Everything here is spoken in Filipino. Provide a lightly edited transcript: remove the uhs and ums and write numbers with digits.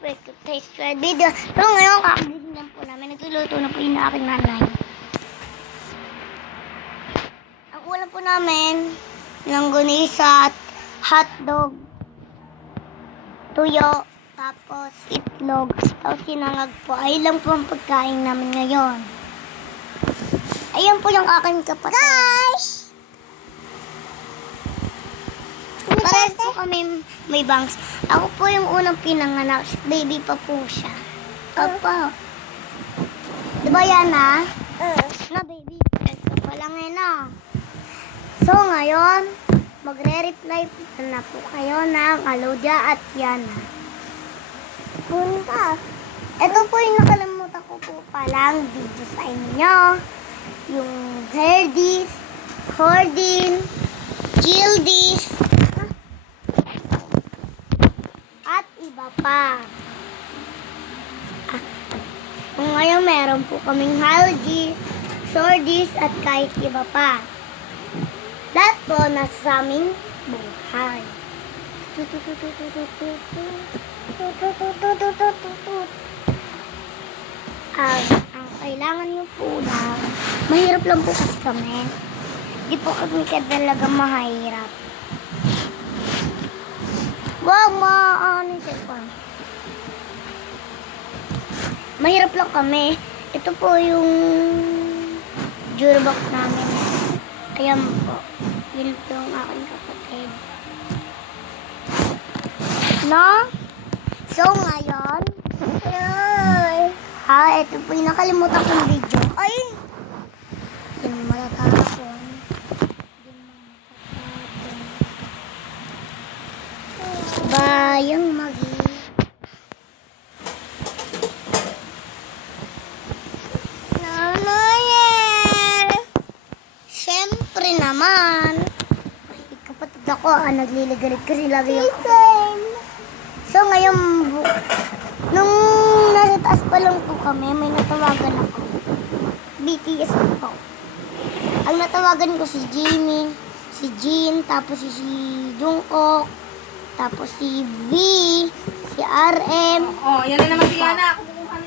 welcome to today's video. So ngayon, kakagising lang po namin. Nagluluto na po yung aking nanay. Ang ulam po namin, langganisa at hotdog, tuyo, tapos itlog, tapos sinangag po. Ayun lang po ang pagkain namin ngayon. Ayun po yung aking kapatid. Guys! Parehas po kami may bangs. Ako po yung unang pinanganak. Baby pa po siya. Opo. Diba yan na? Na baby. Ito pa lang eh na. So ngayon, magre-reply na po kayo ng Alodia at Yana. Punta. Ito po yung nakalimutan ko po palang video sa inyo. Yung Herdis, Hordin, Gildis, at iba pa. Kung ngayon meron po kaming Haldis, Sordis, at kahit iba pa. Lahat po nasa sa aming buhay. Ang kailangan nyo po lang, mahirap lang po kasi kami. Di po kami talaga mahirap. Wag ano yung cellphone. Mahirap lang kami. Ito po yung jurbox namin. Ayan po. Yun po yung aking kapatid. No? So, ngayon, ito po yung nakalimutan kong video. Ay! Hindi mo matatapon. Bayang magi. Siyempre naman. Ay, kapatid ako, nagliligalig kasi lagi ako. So ngayon, nung nasa taas pa lang po kami, may natawagan ako. BTS po. Ang natawagan ko si Jimmy, si Jin, tapos si Jungkook, tapos si V, si RM. Oh, yan na naman si Yana.